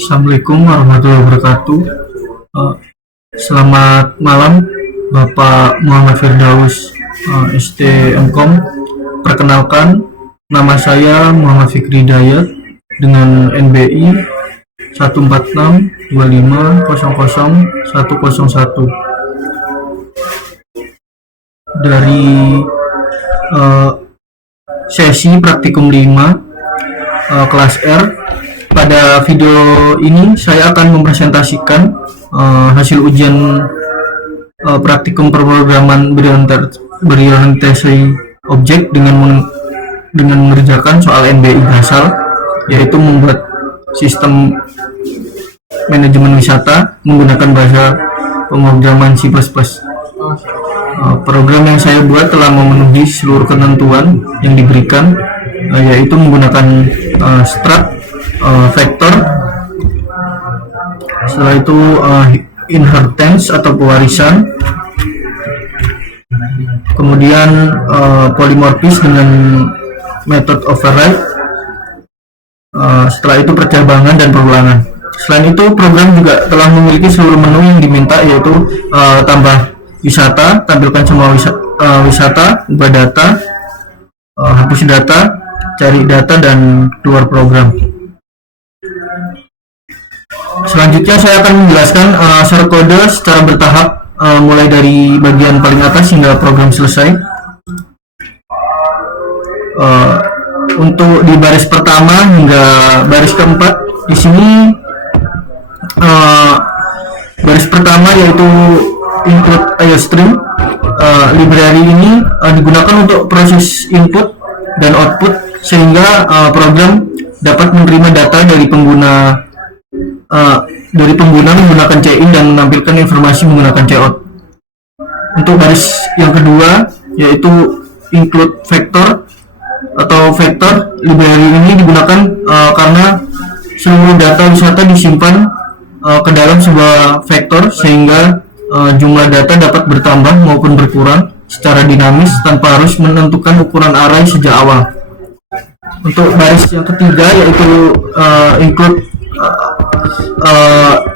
Assalamualaikum warahmatullahi wabarakatuh. Selamat malam Bapak Muhammad Firdaus, ST.M.Com. Perkenalkan, nama saya Muhammad Fikri Hidayat dengan NBI 14625000101 dari sesi praktikum 5 kelas R. Pada video ini saya akan mempresentasikan hasil ujian praktikum pemrograman berorientasi objek dengan mengerjakan soal NBI Basal, yaitu membuat sistem manajemen wisata menggunakan bahasa pemrograman C++. Program yang saya buat telah memenuhi seluruh ketentuan yang diberikan, yaitu menggunakan struct, vektor, setelah itu inheritance atau pewarisan, kemudian polymorphis dengan method override, setelah itu percabangan dan perulangan. Selain itu, program juga telah memiliki seluruh menu yang diminta, yaitu tambah wisata, tampilkan semua wisata, ubah data, hapus data, cari data, dan keluar program. Selanjutnya saya akan menjelaskan share kode secara bertahap, mulai dari bagian paling atas hingga program selesai. Untuk di baris pertama hingga baris keempat, di sini baris pertama yaitu include IOStream. Library ini digunakan untuk proses input dan output, sehingga program dapat menerima data dari pengguna menggunakan CIN dan menampilkan informasi menggunakan COUT. Untuk baris yang kedua yaitu include vector atau vector, library ini digunakan karena seluruh data wisata disimpan ke dalam sebuah vektor, sehingga jumlah data dapat bertambah maupun berkurang secara dinamis tanpa harus menentukan ukuran array sejak awal. Untuk baris yang ketiga yaitu include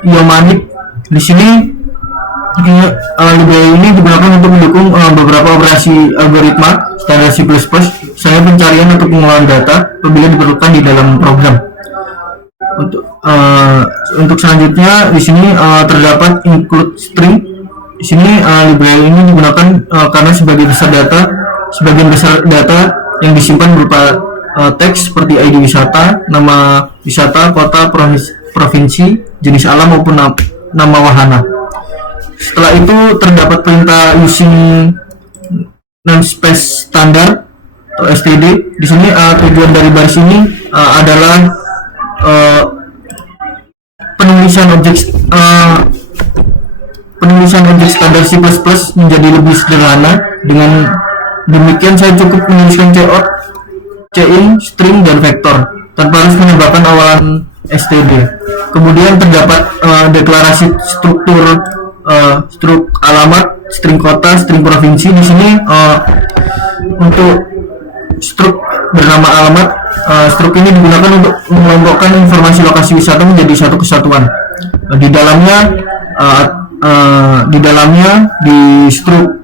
Iomanip. Di sini library ini digunakan untuk mendukung beberapa operasi algoritma standar C++, saya pencarian atau pengelolaan data apabila diperlukan di dalam program. Untuk selanjutnya di sini terdapat include string. Di sini library ini digunakan karena sebagian besar data yang disimpan berupa teks seperti ID wisata, nama wisata, kota, provinsi, jenis alam maupun nama wahana. Setelah itu terdapat perintah using namespace standar atau STD. Di sini tujuan dari baris ini adalah penulisan objek standar C++ menjadi lebih sederhana. Dengan demikian saya cukup menuliskan COUT, CIN, string, dan vektor tanpa harus menambahkan awalan STD. Kemudian terdapat deklarasi struktur struk alamat, string kota, string provinsi. Di sini untuk struk bernama alamat, struk ini digunakan untuk mengelompokkan informasi lokasi wisata menjadi satu kesatuan. Di dalamnya di struk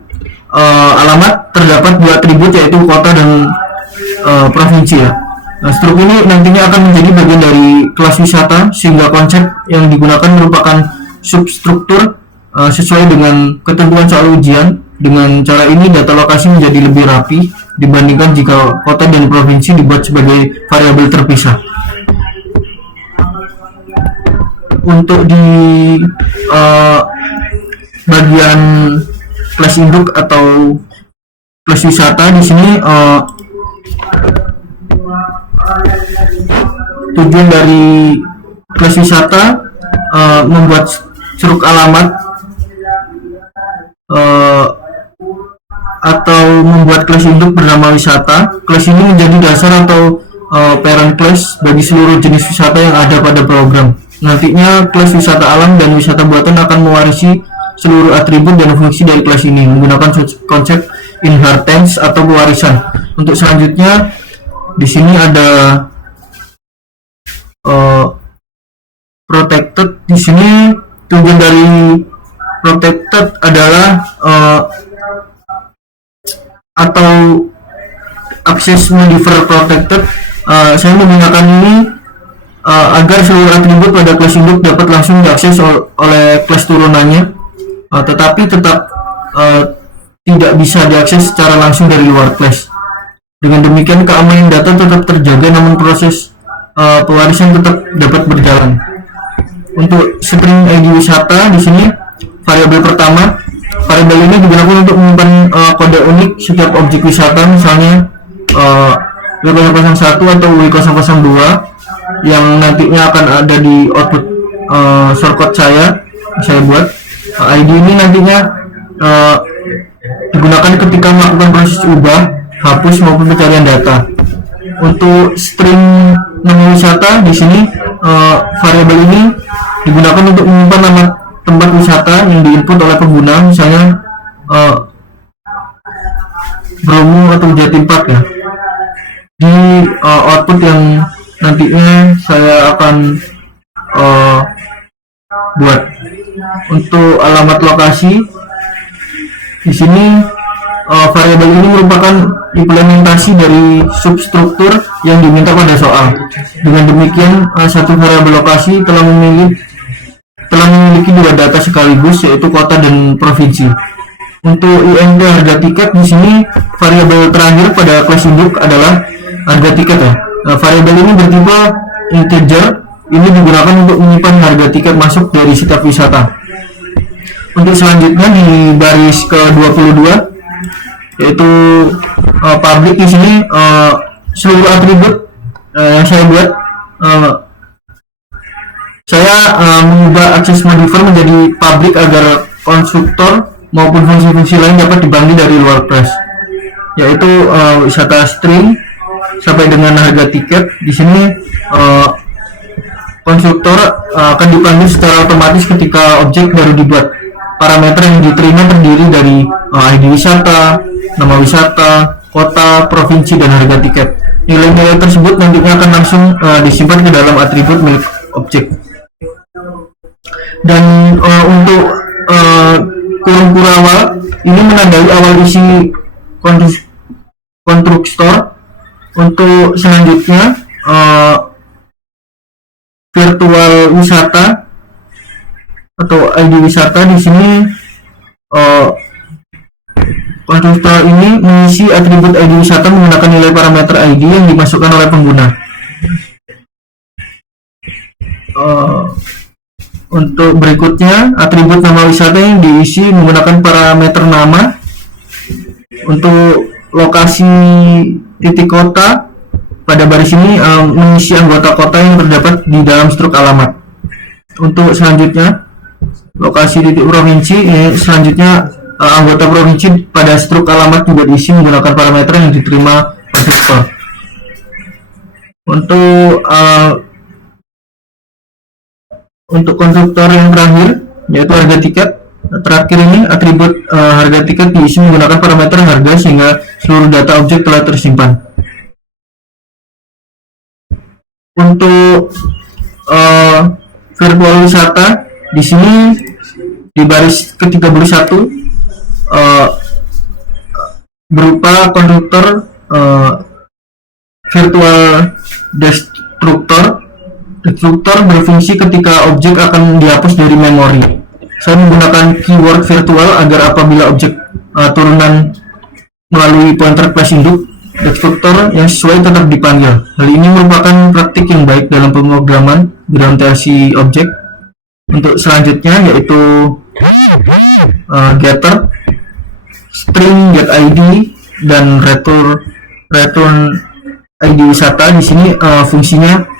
alamat terdapat dua atribut, yaitu kota dan provinsi ya. Struk ini nantinya akan menjadi bagian dari kelas wisata, sehingga konsep yang digunakan merupakan substruktur sesuai dengan ketentuan soal ujian. Dengan cara ini data lokasi menjadi lebih rapi dibandingkan jika kota dan provinsi dibuat sebagai variabel terpisah. Untuk di bagian kelas induk atau kelas wisata, di sini tujuan dari kelas wisata membuat struk alamat atau membuat kelas induk bernama wisata. Kelas ini menjadi dasar atau parent class bagi seluruh jenis wisata yang ada pada program. Nantinya kelas wisata alam dan wisata buatan akan mewarisi seluruh atribut dan fungsi dari kelas ini menggunakan konsep inheritance atau pewarisan. Untuk selanjutnya di sini ada protected. Di sini tujuan dari protected adalah atau access modifier protected. Saya menggunakan ini agar seluruh atribut pada kelas induk dapat langsung diakses oleh kelas turunannya, tetapi tetap tidak bisa diakses secara langsung dari luar kelas. Dengan demikian keamanan data tetap terjaga, namun proses pewarisan tetap dapat berjalan. Untuk string ID wisata di sini variabel pertama, variabel ini digunakan untuk menyimpan kode unik setiap objek wisata, misalnya W001 atau W002 yang nantinya akan ada di output shortcode saya buat. ID ini nantinya digunakan ketika melakukan proses ubah, hapus maupun pencarian data. Untuk string nama wisata di sini variabel ini digunakan untuk menyimpan nama tempat wisata yang diinput oleh pengguna, misalnya Bromo atau Jatim Park ya, di output yang nantinya saya akan buat. Untuk alamat lokasi di sini variabel ini merupakan implementasi dari substruktur yang diminta pada soal. Dengan demikian satu variabel lokasi telah memiliki dua data sekaligus, yaitu kota dan provinsi. Untuk INT harga tiket di sini variabel terakhir pada kelas induk adalah harga tiket ya. Variabel ini bertipe integer, ini digunakan untuk menyimpan harga tiket masuk dari setiap wisata. Untuk selanjutnya di baris ke-22 yaitu public, di sini seluruh atribut yang saya buat, saya mengubah access modifier menjadi public agar konstruktor maupun fungsi-fungsi lain dapat dipanggil dari luar kelas, yaitu wisata string sampai dengan harga tiket. Di sini konstruktor akan dipanggil secara otomatis ketika objek baru dibuat. Parameter yang diterima terdiri dari ID wisata, nama wisata, kota, provinsi, dan harga tiket. Nilai-nilai tersebut nantinya akan langsung disimpan ke dalam atribut milik objek. Dan untuk kurung awal ini menandai awal isi konstruktor. Untuk selanjutnya virtual wisata atau ID wisata, di sini konstruktor ini mengisi atribut ID wisata menggunakan nilai parameter ID yang dimasukkan oleh pengguna. Untuk berikutnya atribut nama wisata yang diisi menggunakan parameter nama. Untuk lokasi titik kota pada baris ini mengisi anggota kota yang terdapat di dalam struk alamat. Untuk selanjutnya lokasi titik provinsi, selanjutnya anggota provinsi pada struk alamat juga diisi menggunakan parameter yang diterima konstruktor. Untuk konstruktor yang terakhir yaitu harga tiket, terakhir ini atribut harga tiket diisi menggunakan parameter harga sehingga seluruh data objek telah tersimpan. Untuk virtual wisata di sini di baris ke-31 berupa konstruktor virtual destructor berfungsi ketika objek akan dihapus dari memori. Saya menggunakan keyword virtual agar apabila objek turunan melalui pointer class induk, destructor yang sesuai tetap dipanggil. Hal ini merupakan praktik yang baik dalam pemrograman berorientasi objek. Untuk selanjutnya yaitu getter, string get ID, dan return ID wisata. Di sini fungsinya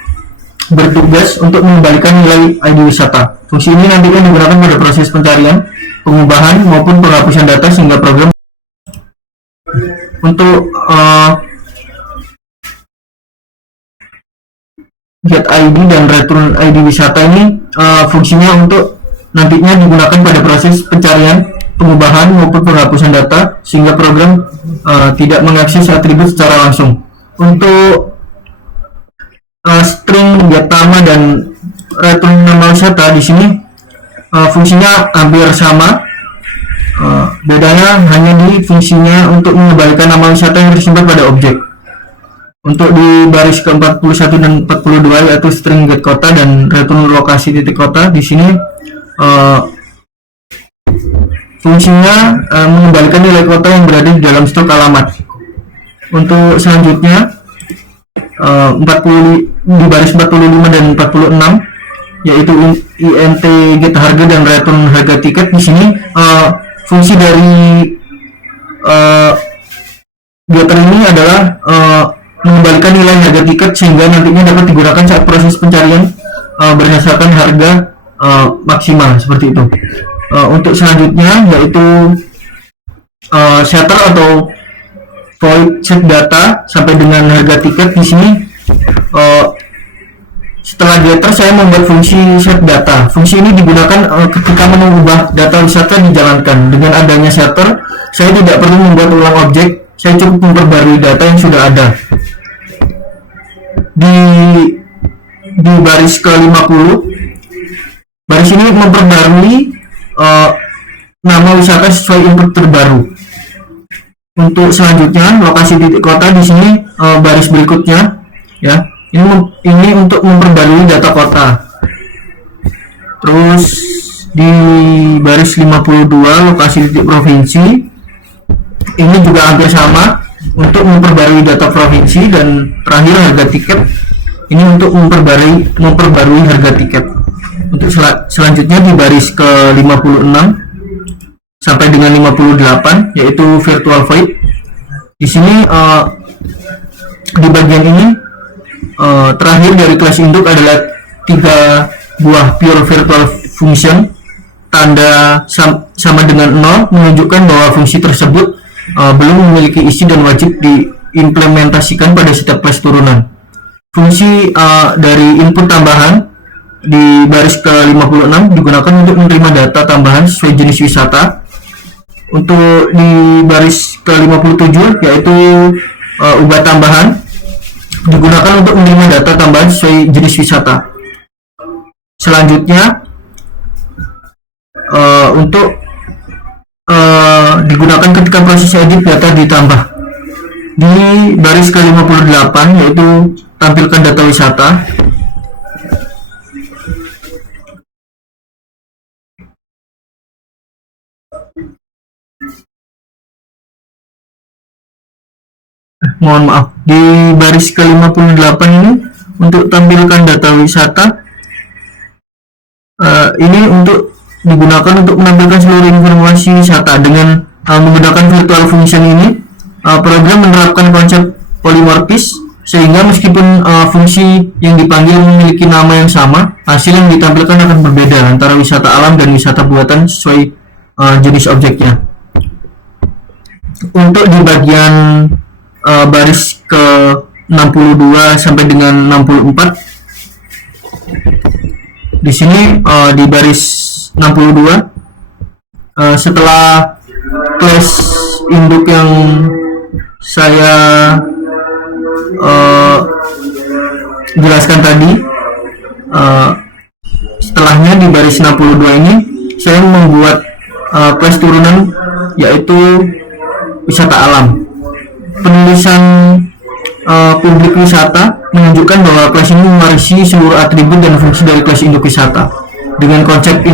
bertugas untuk mengembalikan nilai ID wisata. Fungsi ini nantinya digunakan pada proses pencarian, pengubahan maupun penghapusan data sehingga program. Untuk get ID dan return ID wisata ini fungsinya untuk nantinya digunakan pada proses pencarian, pengubahan maupun penghapusan data sehingga program tidak mengakses atribut secara langsung. Untuk string getNama dan return nama wisata di sini fungsinya hampir sama. Bedanya hanya di fungsinya untuk mengembalikan nama wisata yang tersimpan pada objek. Untuk di baris ke-41 dan 42 yaitu string getKota dan return lokasi titik kota, di sini fungsinya mengembalikan nilai kota yang berada di dalam stok alamat. Untuk selanjutnya 40 di baris 45 dan 46 yaitu int get harga dan return harga tiket. Di sini fungsi dari getter ini adalah mengembalikan nilai harga tiket sehingga nantinya dapat digunakan saat proses pencarian berdasarkan harga maksimal seperti itu. Untuk selanjutnya yaitu setter atau void set data sampai dengan harga tiket. Di sini setelah getter saya membuat fungsi set data. Fungsi ini digunakan ketika mengubah data wisata dijalankan. Dengan adanya setter, saya tidak perlu membuat ulang objek, saya cukup memperbarui data yang sudah ada. Di baris ke-50, baris ini memperbarui nama wisata sesuai input terbaru. Untuk selanjutnya lokasi titik kota di sini baris berikutnya ya. Ini untuk memperbarui data kota. Terus di baris 52 lokasi titik provinsi ini juga hampir sama untuk memperbarui data provinsi, dan terakhir harga tiket ini untuk memperbarui harga tiket. Untuk selanjutnya di baris ke 56 sampai dengan 58 yaitu virtual void. Di sini di bagian ini terakhir dari kelas induk adalah 3 buah pure virtual function. Tanda sama dengan 0 menunjukkan bahwa fungsi tersebut belum memiliki isi dan wajib diimplementasikan pada setiap kelas turunan. Fungsi dari input tambahan di baris ke-56 digunakan untuk menerima data tambahan sesuai jenis wisata. Untuk di baris ke-57 yaitu ubah tambahan digunakan untuk menerima data tambahan sesuai jenis wisata. Selanjutnya untuk digunakan ketika proses edit data ditambah. Di baris ke-58 yaitu tampilkan data wisata. Mohon maaf, di baris ke-58 ini untuk tampilkan data wisata, ini untuk digunakan untuk menampilkan seluruh informasi wisata. Dengan menggunakan virtual function ini, program menerapkan konsep polimorfis sehingga meskipun fungsi yang dipanggil memiliki nama yang sama, hasil yang ditampilkan akan berbeda antara wisata alam dan wisata buatan sesuai jenis objeknya. Untuk di bagian baris ke 62 sampai dengan 64, di sini di baris 62 setelah class induk yang saya jelaskan tadi, setelahnya di baris 62 ini saya membuat class turunan yaitu wisata alam. Penulisan publik wisata menunjukkan bahwa kelas ini mewarisi seluruh atribut dan fungsi dari kelas induk wisata. Dengan konsep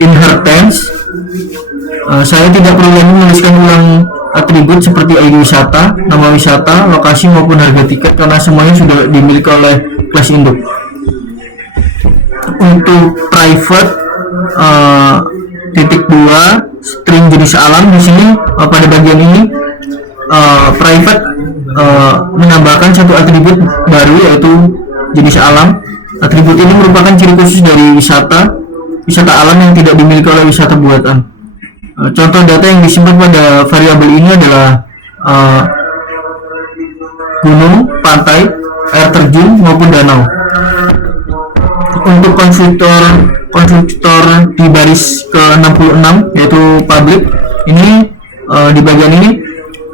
inheritance, saya tidak perlu lagi menuliskan ulang atribut seperti ID wisata, nama wisata, lokasi maupun harga tiket karena semuanya sudah dimiliki oleh kelas induk. Untuk private titik 2 string jenis alam, di sini pada bagian ini private menambahkan satu atribut baru yaitu jenis alam. Atribut ini merupakan ciri khusus dari wisata alam yang tidak dimiliki oleh wisata buatan. Contoh data yang disimpan pada variabel ini adalah gunung, pantai, air terjun maupun danau. Untuk konstruktor di baris ke-66 yaitu public, ini di bagian ini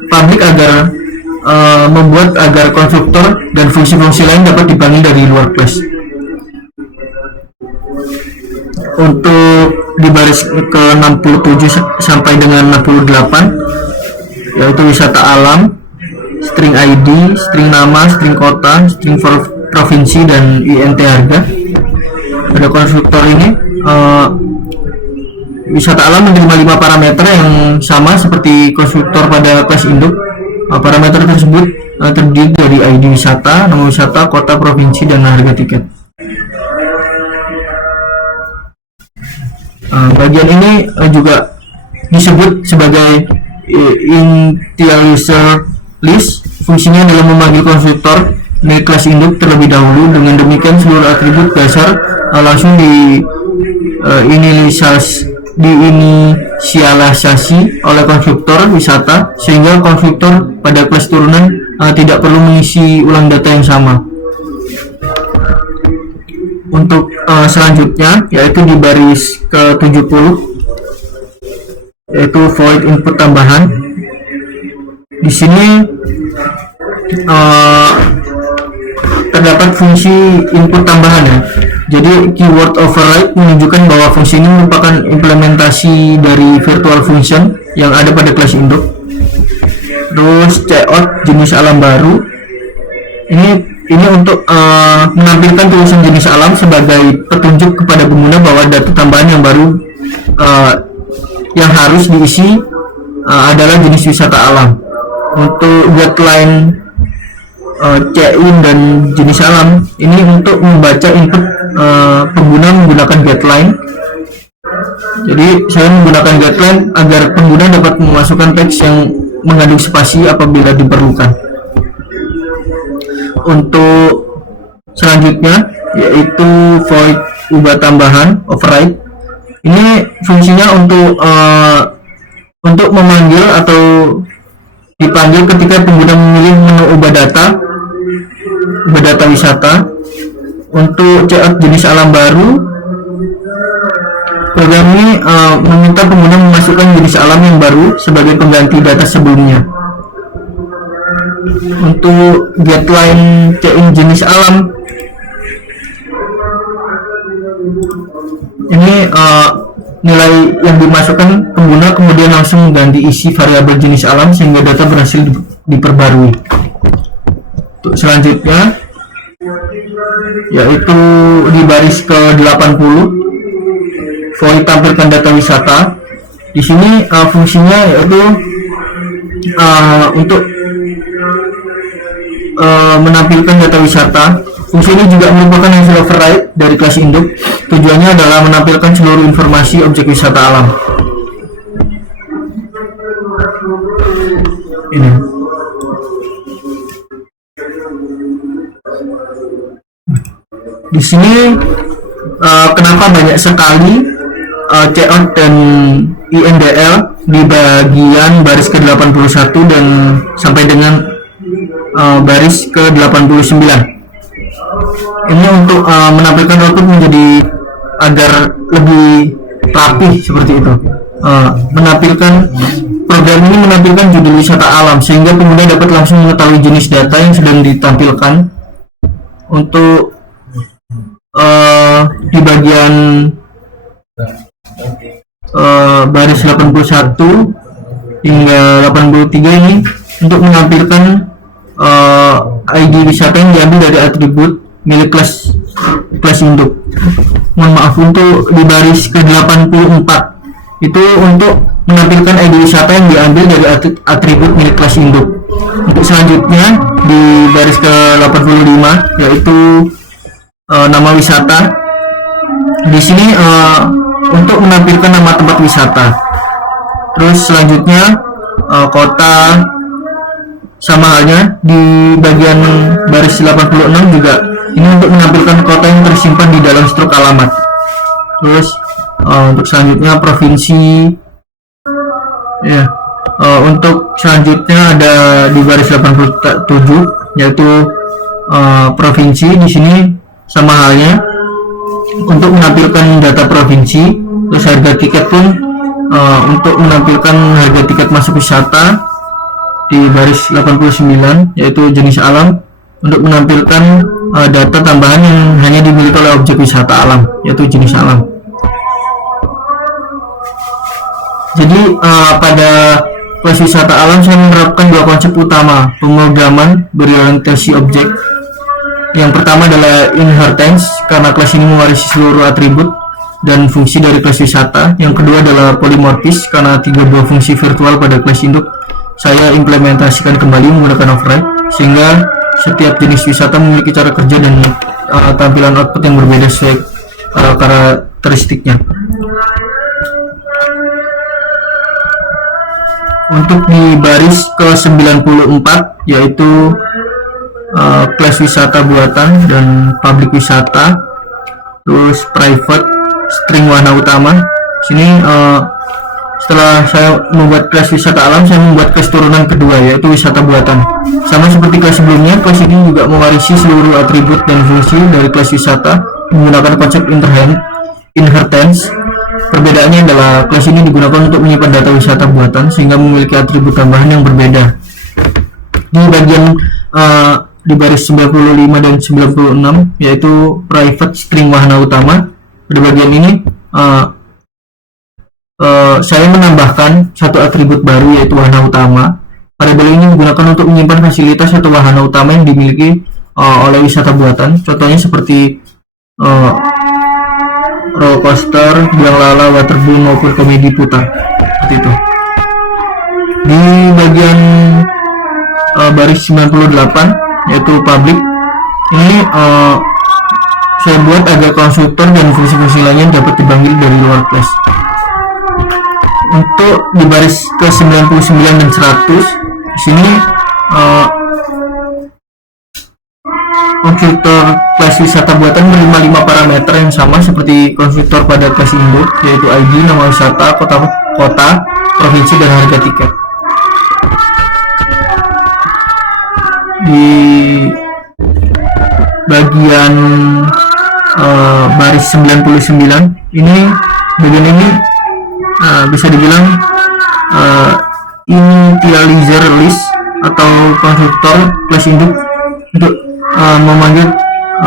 public agar membuat agar konstruktor dan fungsi-fungsi lain dapat dipanggil dari luar kelas. Untuk di baris ke-67 sampai dengan 68 yaitu wisata alam, string ID, string nama, string kota, string provinsi, dan INT harga. Pada konstruktor ini wisata alam menerima 5 parameter yang sama seperti konstruktor pada kelas induk. Parameter tersebut terdiri dari ID wisata, nama wisata, kota, provinsi, dan harga tiket. Bagian ini juga disebut sebagai initializer list. Fungsinya adalah memanggil konstruktor milik kelas induk terlebih dahulu. Dengan demikian seluruh atribut dasar langsung diinisialisasi oleh konstruktor wisata, sehingga konstruktor pada kelas turunan tidak perlu mengisi ulang data yang sama. Untuk selanjutnya yaitu di baris ke-70 yaitu void input tambahan. Di sini terdapat fungsi input tambahan ya. Jadi keyword override menunjukkan bahwa fungsi ini merupakan implementasi dari virtual function yang ada pada kelas induk. Terus cout jenis alam baru. Ini untuk menampilkan tulisan jenis alam sebagai petunjuk kepada pengguna bahwa data tambahan yang baru yang harus diisi adalah jenis wisata alam. Untuk getLine, check-in, dan jenis alam ini untuk membaca input pengguna menggunakan getLine. Jadi saya menggunakan getLine agar pengguna dapat memasukkan teks yang mengandung spasi apabila diperlukan. Untuk selanjutnya yaitu void ubah tambahan override. Ini fungsinya untuk memanggil atau dipanggil ketika pengguna memilih menu ubah data wisata. Untuk cout jenis alam baru, program ini meminta pengguna memasukkan jenis alam yang baru sebagai pengganti data sebelumnya. Untuk getLine check-in jenis alam, ini nilai yang dimasukkan pengguna kemudian langsung mengganti isi variabel jenis alam sehingga data berhasil diperbarui. Untuk selanjutnya yaitu di baris ke-80 void tampilkan data wisata. Di sini fungsinya yaitu untuk menampilkan data wisata. Fungsi ini juga merupakan hasil override dari kelas induk. Tujuannya adalah menampilkan seluruh informasi objek wisata alam. Ini. Di sini kenapa banyak sekali cout dan INDL di bagian baris ke-81 dan sampai dengan baris ke-89. Ini untuk menampilkan output menjadi agar lebih rapi seperti itu. Program ini menampilkan judul wisata alam sehingga pengguna dapat langsung mengetahui jenis data yang sedang ditampilkan. Untuk di bagian baris 81 hingga 83 ini untuk menampilkan ID wisata yang diambil dari atribut milik kelas induk. Mohon maaf, untuk di baris ke-84 itu untuk menampilkan ID wisata yang diambil dari atribut milik kelas induk. Untuk selanjutnya di baris ke-85 yaitu nama wisata. Di sini untuk menampilkan nama tempat wisata. Terus selanjutnya kota, sama halnya di bagian baris 86 juga ini untuk menampilkan kota yang tersimpan di dalam struk alamat. Terus untuk selanjutnya provinsi ya. Untuk selanjutnya ada di baris 87 yaitu provinsi. Di sini sama halnya untuk menampilkan data provinsi. Terus harga tiket pun untuk menampilkan harga tiket masuk wisata di baris 89 yaitu jenis alam, untuk menampilkan data tambahan yang hanya dimiliki oleh objek wisata alam yaitu jenis alam. Jadi pada kelas wisata alam saya menerapkan dua konsep utama pemrograman berorientasi objek. Yang pertama adalah inheritance, karena kelas ini mewarisi seluruh atribut dan fungsi dari kelas wisata. Yang kedua adalah polymorphis, karena 3 buah fungsi virtual pada kelas induk saya implementasikan kembali menggunakan override, sehingga setiap jenis wisata memiliki cara kerja dan tampilan output yang berbeda sesuai karakteristiknya. Untuk di baris ke-94 yaitu kelas wisata buatan dan public wisata, terus private, string warna utama. Sini setelah saya membuat kelas wisata alam, saya membuat kelas turunan kedua yaitu wisata buatan. Sama seperti kelas sebelumnya, kelas ini juga mewarisi seluruh atribut dan fungsi dari kelas wisata menggunakan konsep inheritance. Perbedaannya adalah kelas ini digunakan untuk menyimpan data wisata buatan sehingga memiliki atribut tambahan yang berbeda. Di bagian di baris 95 dan 96 yaitu private string wahana utama. Pada bagian ini saya menambahkan satu atribut baru yaitu wahana utama. Variabel ini digunakan untuk menyimpan fasilitas atau wahana utama yang dimiliki oleh wisata buatan. Contohnya seperti roller coaster, biang lala, waterboom maupun komedi putar, seperti itu. Di bagian baris 98 yaitu public, ini saya buat agar konstruktor dan fungsi-fungsi lainnya dapat dipanggil dari luar kelas. Untuk di baris ke 99 dan 100, di sini konstruktor kelas wisata buatan menerima 5 parameter yang sama seperti konstruktor pada kelas induk, yaitu ID, nama wisata, kota, provinsi, dan harga tiket. Di bagian baris 99 ini, bagian ini bisa dibilang initializer list atau konstruktor kelas induk untuk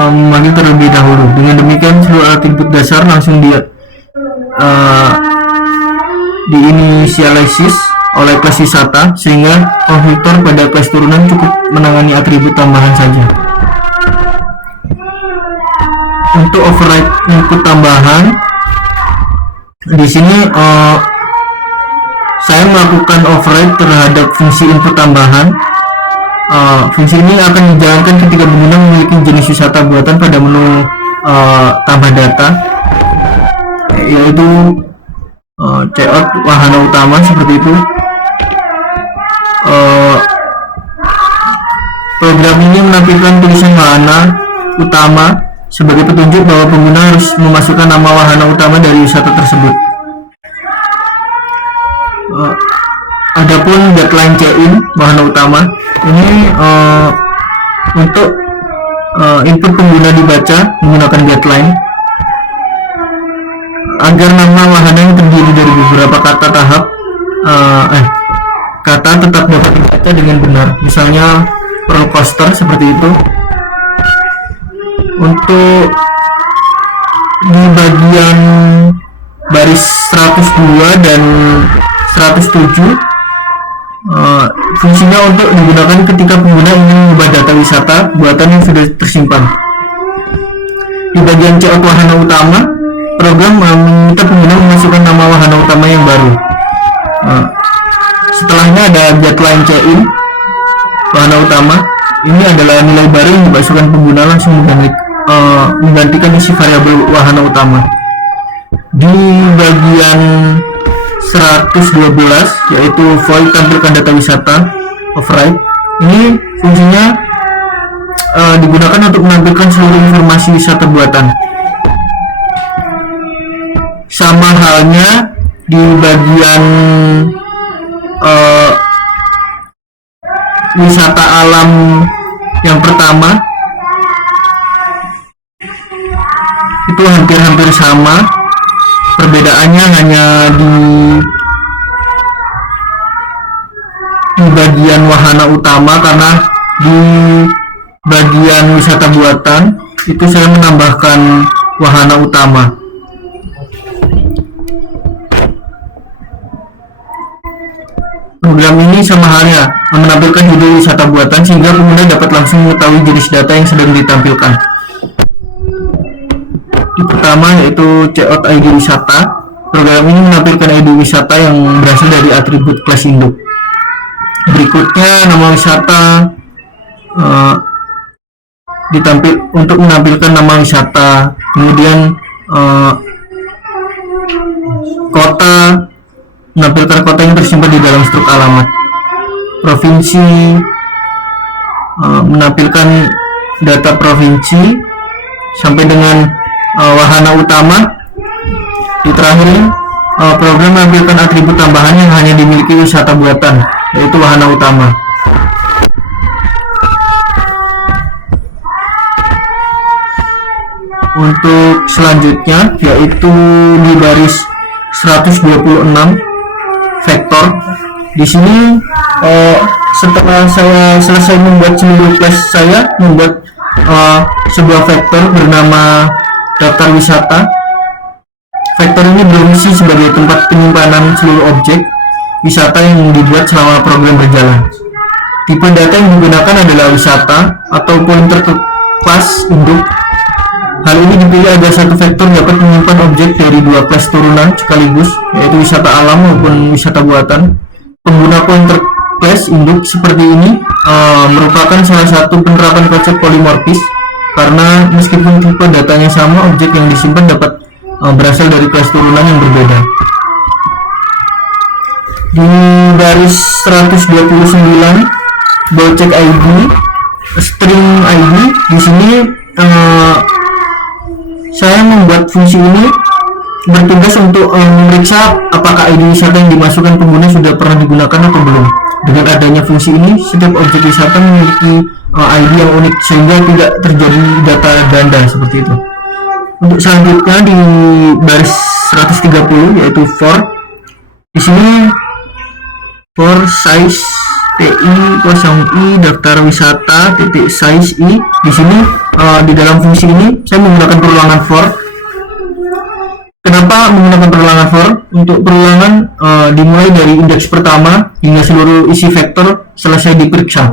memanggil terlebih dahulu. Dengan demikian seluruh atribut dasar langsung diinisialisis oleh kelas wisata, sehingga konstruktor pada kelas turunan cukup menangani atribut tambahan saja. Untuk override input tambahan, di sini saya melakukan override terhadap fungsi input tambahan. Fungsi ini akan dijalankan ketika pengguna memiliki jenis wisata buatan pada menu tambah data, yaitu cout wahana utama, seperti itu. Program ini menampilkan tulisan wahana utama sebagai petunjuk bahwa pengguna harus memasukkan nama wahana utama dari wisata tersebut. Adapun deadline check-in wahana utama ini untuk input pengguna dibaca menggunakan deadline agar nama wahana yang terdiri dari beberapa kata tetap dapat dibaca dengan benar, misalnya roller coaster, seperti itu. Untuk di bagian baris 102 dan 107, fungsinya untuk digunakan ketika pengguna ingin mengubah data wisata buatan yang sudah tersimpan. Di bagian cout wahana utama, program meminta pengguna memasukkan nama wahana utama yang baru. Setelahnya ada deadline check-in wahana utama. Ini adalah nilai baru yang dimasukkan pengguna langsung menggantikan isi variabel wahana utama. Di bagian 112 yaitu void tampilkan data wisata override, ini fungsinya digunakan untuk menampilkan seluruh informasi wisata buatan. Sama halnya di bagian wisata alam yang pertama, itu hampir sama. Perbedaannya hanya di bagian wahana utama, karena di bagian wisata buatan itu saya menambahkan wahana utama. Program ini sama halnya menampilkan judul wisata buatan sehingga pengguna dapat langsung mengetahui jenis data yang sedang ditampilkan. Di pertama yaitu Checkout ID wisata. Program ini menampilkan ID wisata yang berasal dari atribut kelas induk. Berikutnya nama wisata, untuk menampilkan nama wisata, kemudian kota, menampilkan kota yang tersimpan di dalam struk alamat. Provinsi, menampilkan data provinsi, sampai dengan wahana utama. Di terakhir, program menampilkan atribut tambahan yang hanya dimiliki wisata buatan, yaitu wahana utama. Untuk selanjutnya yaitu di baris 126 vektor. Di sini setelah saya selesai membuat seluruh class, saya membuat sebuah vektor bernama daftar wisata. Vektor ini berfungsi sebagai tempat penyimpanan seluruh objek wisata yang dibuat selama program berjalan. Tipe data yang digunakan adalah wisata atau pointer ke kelas induk. Hal ini dipilih agar satu vektor dapat menyimpan objek dari dua kelas turunan sekaligus, yaitu wisata alam maupun wisata buatan. Pengguna pointer kelas induk seperti ini merupakan salah satu penerapan konsep polimorfis, karena meskipun tipe datanya sama, objek yang disimpan dapat berasal dari kelas turunan yang berbeda. Di baris 129 ball check ID, string ID, di sini saya membuat fungsi ini bertugas untuk memeriksa apakah ID wisata yang dimasukkan pengguna sudah pernah digunakan atau belum. Dengan adanya fungsi ini, setiap objek wisata memiliki ID yang unik sehingga tidak terjadi data ganda seperti itu. Untuk selanjutnya di baris 130 yaitu for. Di sini for size TI 0i daftar wisata titik size i. Di sini di dalam fungsi ini saya menggunakan perulangan for. Kenapa menggunakan perulangan for? Untuk perulangan dimulai dari indeks pertama hingga seluruh isi vektor selesai diperiksa.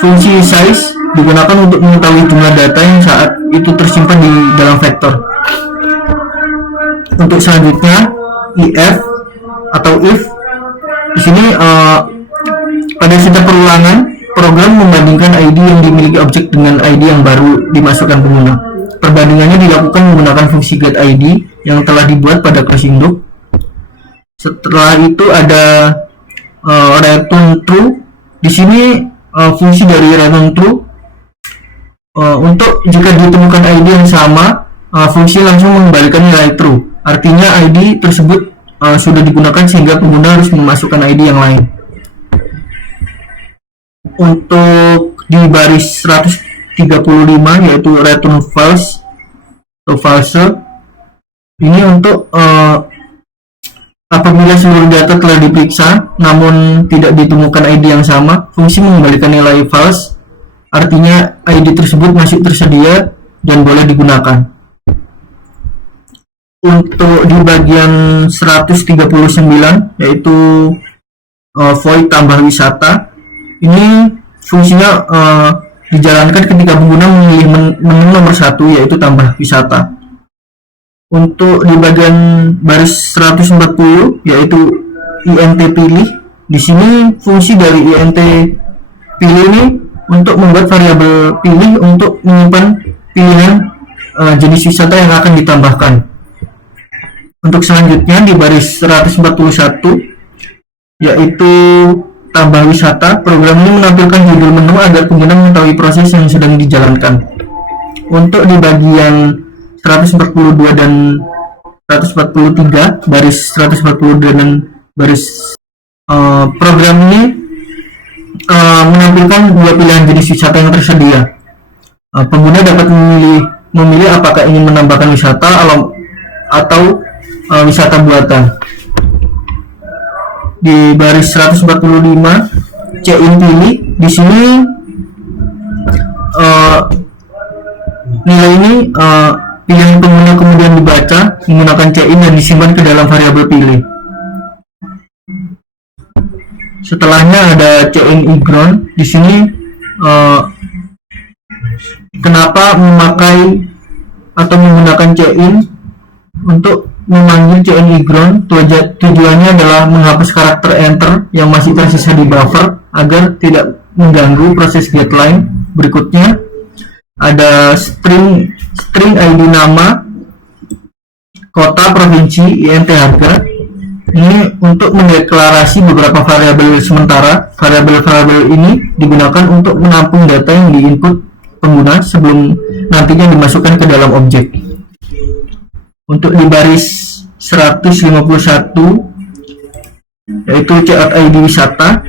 Fungsi size digunakan untuk mengetahui jumlah data yang saat itu tersimpan di dalam vektor. Untuk selanjutnya if atau if. Di sini pada setiap perulangan, program membandingkan ID yang dimiliki objek dengan ID yang baru dimasukkan pengguna. Perbandingannya dilakukan menggunakan fungsi getID yang telah dibuat pada kelas induk. Setelah itu ada return true. Di sini fungsi dari return true untuk jika ditemukan ID yang sama, fungsi langsung mengembalikan nilai true. Artinya ID tersebut sudah digunakan sehingga pengguna harus memasukkan ID yang lain. Untuk di baris 135 yaitu return false atau false, ini untuk apabila seluruh data telah diperiksa namun tidak ditemukan ID yang sama, fungsi mengembalikan nilai false, artinya ID tersebut masih tersedia dan boleh digunakan. Untuk di bagian 139 yaitu void tambah wisata, ini fungsinya dijalankan ketika pengguna memilih menu nomor 1 yaitu tambah wisata. Untuk di bagian baris 140 yaitu int pilih, di sini fungsi dari int pilih ini untuk membuat variabel pilih untuk menyimpan pilihan jenis wisata yang akan ditambahkan. Untuk selanjutnya di baris 141 yaitu tambah wisata, program ini menampilkan judul menu agar pengguna mengetahui proses yang sedang dijalankan. Untuk di bagian 142 dan 143 baris 142 dan baris program ini menampilkan dua pilihan jenis wisata yang tersedia. Pengguna dapat memilih apakah ingin menambahkan wisata atau wisata buatan. Di baris 145 check-in pilih, di sini nilai ini pilihan pengguna kemudian dibaca menggunakan check-in dan disimpan ke dalam variabel pilih. Setelahnya ada check-in background. Di sini kenapa memakai atau menggunakan check-in untuk memanggil check-in background? Tujuannya adalah menghapus karakter enter yang masih tersisa di buffer agar tidak mengganggu proses getLine. Berikutnya ada string ID nama, kota, provinsi, INT, harga. Ini untuk mendeklarasi beberapa variabel sementara. Variabel-variabel ini digunakan untuk menampung data yang diinput pengguna sebelum nantinya dimasukkan ke dalam objek. Untuk di baris 151 yaitu checkout ID wisata,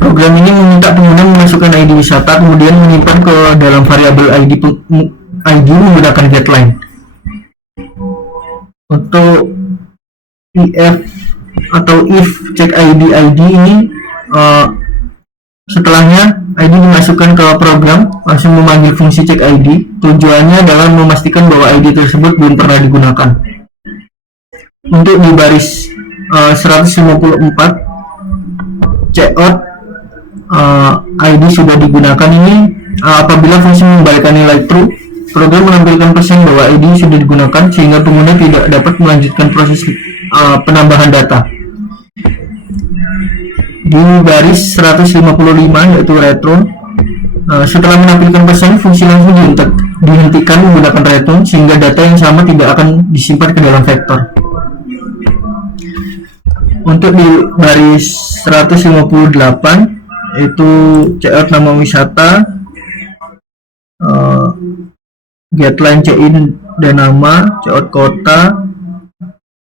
program ini meminta pengguna memasukkan ID wisata kemudian menyimpan ke dalam variabel ID menggunakan getLine. Untuk if check ID ini setelahnya ID dimasukkan ke program langsung memanggil fungsi check ID. Tujuannya adalah memastikan bahwa ID tersebut belum pernah digunakan. Untuk di baris 154 checkout ID sudah digunakan, ini apabila fungsi mengembalikan nilai true, program menampilkan pesan bahwa ID sudah digunakan sehingga pengguna tidak dapat melanjutkan proses penambahan data. Di baris 155 yaitu return, setelah menampilkan pesan, fungsi langsung dihentikan menggunakan return sehingga data yang sama tidak akan disimpan ke dalam vektor. Untuk di baris 158 yaitu checkout nama wisata, getLine check-in dan nama, checkout kota.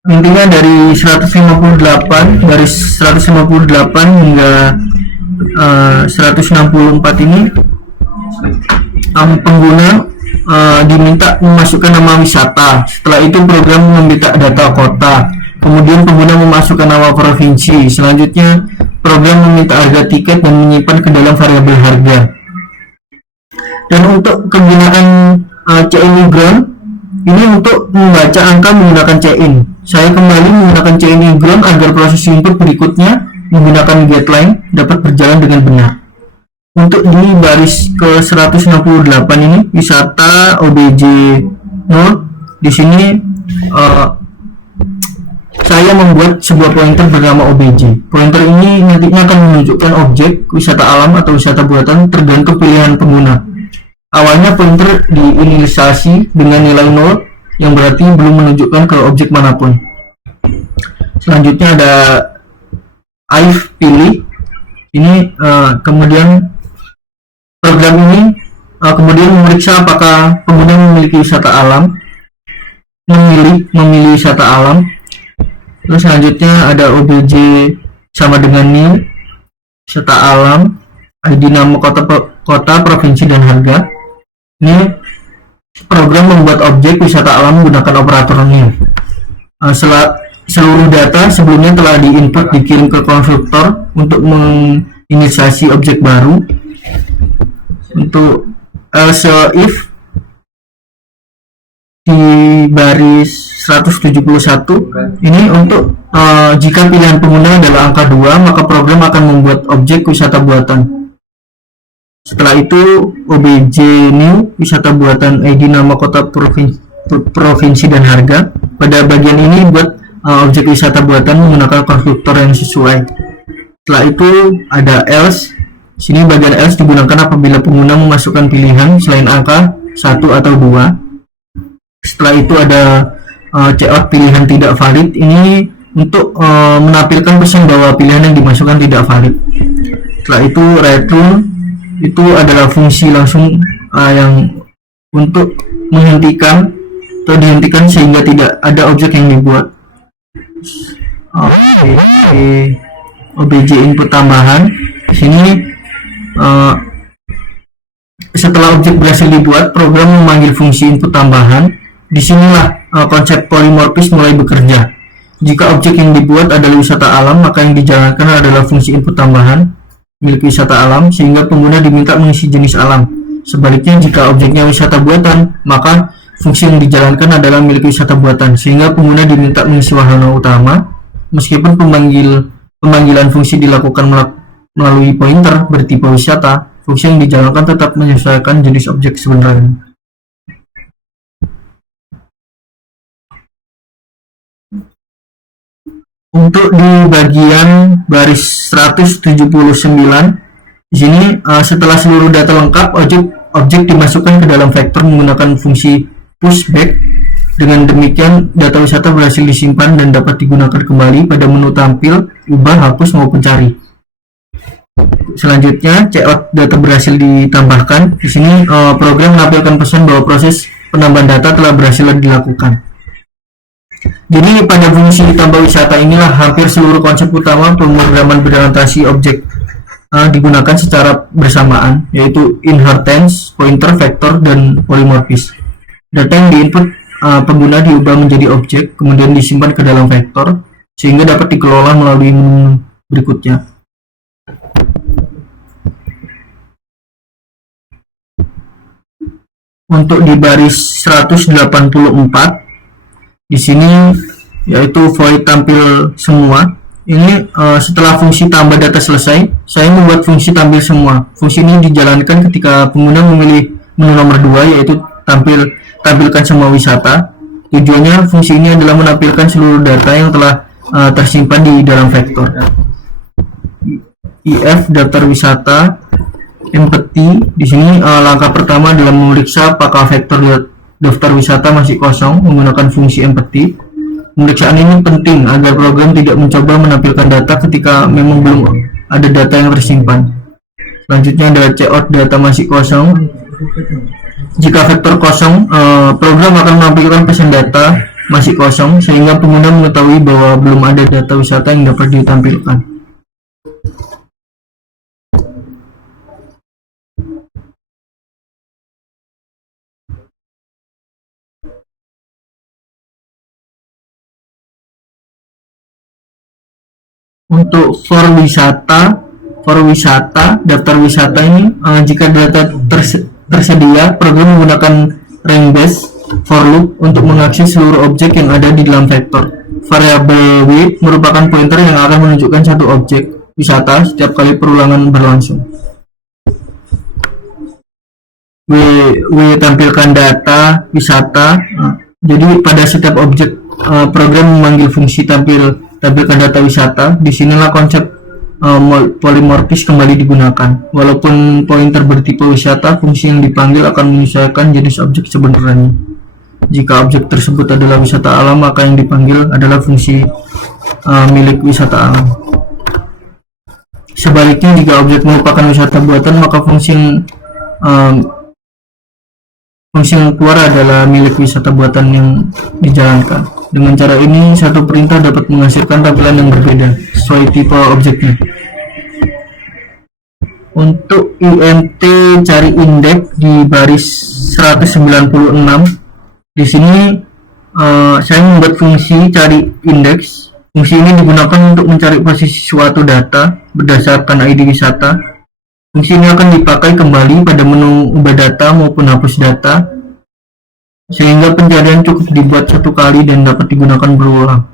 Intinya dari 158 hingga 164 ini pengguna diminta memasukkan nama wisata. Setelah itu program meminta data kota. Kemudian pengguna memasukkan nama provinsi. Selanjutnya program meminta harga tiket dan menyimpan ke dalam variabel harga. Dan untuk kegunaan check-in background ini untuk membaca angka menggunakan check-in. Saya kembali menggunakan check-in background agar proses input berikutnya menggunakan getLine dapat berjalan dengan benar. Untuk di baris ke 168 ini wisata OBJ 0, di sini saya membuat sebuah pointer bernama OBJ. Pointer ini nantinya akan menunjukkan objek wisata alam atau wisata buatan tergantung pilihan pengguna. Awalnya pointer diinisialisasi dengan nilai 0 yang berarti belum menunjukkan ke objek manapun. Selanjutnya ada if pilih. Ini kemudian program ini kemudian memeriksa apakah pengguna memiliki wisata alam, memilih wisata alam. Terus selanjutnya ada OBJ sama dengan new, wisata alam, ID nama kota, provinsi, dan harga. Ini program membuat objek wisata alam menggunakan operator new. Seluruh data sebelumnya telah diinput dikirim ke konstruktor untuk menginisiasi objek baru. Untuk else if di baris 171 ini untuk jika pilihan pengguna adalah angka 2 maka program akan membuat objek wisata buatan. Setelah itu OBJ new wisata buatan ID nama kota, provinsi, dan harga. Pada bagian ini buat objek wisata buatan menggunakan konstruktor yang sesuai. Setelah itu ada else. Sini bagian else digunakan apabila pengguna memasukkan pilihan selain angka 1 atau 2. Setelah itu ada checkout pilihan tidak valid. Ini untuk menampilkan pesan bahwa pilihan yang dimasukkan tidak valid. Setelah itu return, itu adalah fungsi langsung yang untuk menghentikan atau dihentikan sehingga tidak ada objek yang dibuat. OBJ input tambahan. Di sini setelah objek berhasil dibuat, program memanggil fungsi input tambahan. disinilah konsep polimorfis mulai bekerja. Jika objek yang dibuat adalah wisata alam, maka yang dijalankan adalah fungsi input tambahan milik wisata alam, sehingga pengguna diminta mengisi jenis alam. Sebaliknya, jika objeknya wisata buatan, maka fungsi yang dijalankan adalah milik wisata buatan, sehingga pengguna diminta mengisi wahana utama. Meskipun pemanggilan fungsi dilakukan melalui pointer bertipe wisata, fungsi yang dijalankan tetap menyesuaikan jenis objek sebenarnya. Untuk di bagian baris 179, di sini setelah seluruh data lengkap, objek dimasukkan ke dalam vektor menggunakan fungsi pushback. Dengan demikian, data wisata berhasil disimpan dan dapat digunakan kembali pada menu tampil, ubah, hapus, maupun cari. Selanjutnya, checkout data berhasil ditambahkan. Di sini program menampilkan pesan bahwa proses penambahan data telah berhasil dilakukan. Jadi pada fungsi tambah wisata inilah hampir seluruh konsep utama pemrograman berorientasi objek digunakan secara bersamaan, yaitu inheritance, pointer, vektor, dan polymorphis. Data yang diinput pengguna diubah menjadi objek, kemudian disimpan ke dalam vektor, sehingga dapat dikelola melalui menu berikutnya. Untuk di baris 184, di sini yaitu void tampil semua. Ini setelah fungsi tambah data selesai, saya membuat fungsi tampil semua. Fungsi ini dijalankan ketika pengguna memilih menu nomor 2, yaitu tampilkan semua wisata. Tujuannya fungsi ini adalah menampilkan seluruh data yang telah tersimpan di dalam vektor. if daftar wisata empty. Di sini langkah pertama adalah memeriksa apakah vektor daftar wisata masih kosong menggunakan fungsi empty. Pemeriksaan ini penting agar program tidak mencoba menampilkan data ketika memang belum ada data yang tersimpan. Selanjutnya ada checkout data masih kosong. Jika vektor kosong, program akan menampilkan pesan data masih kosong sehingga pengguna mengetahui bahwa belum ada data wisata yang dapat ditampilkan. Untuk for wisata, daftar wisata ini jika data tersedia, program menggunakan range based for loop untuk mengakses seluruh objek yang ada di dalam vektor. Variabel width merupakan pointer yang akan menunjukkan satu objek wisata setiap kali perulangan berlangsung. W tampilkan data wisata. Jadi pada setiap objek program memanggil fungsi tampilkan data wisata. Disinilah konsep polimorfis kembali digunakan. Walaupun pointer bertipe wisata, fungsi yang dipanggil akan menyesuaikan jenis objek sebenarnya. Jika objek tersebut adalah wisata alam, maka yang dipanggil adalah fungsi milik wisata alam. Sebaliknya, jika objek merupakan wisata buatan, maka fungsi yang keluar adalah milik wisata buatan yang dijalankan. Dengan cara ini, satu perintah dapat menghasilkan tampilan yang berbeda sesuai tipe objeknya. Untuk int cari indeks di baris 196, di sini saya membuat fungsi cari indeks. Fungsi ini digunakan untuk mencari posisi suatu data berdasarkan ID wisata. Fungsi ini akan dipakai kembali pada menu ubah data maupun hapus data, sehingga pencarian cukup dibuat satu kali dan dapat digunakan berulang.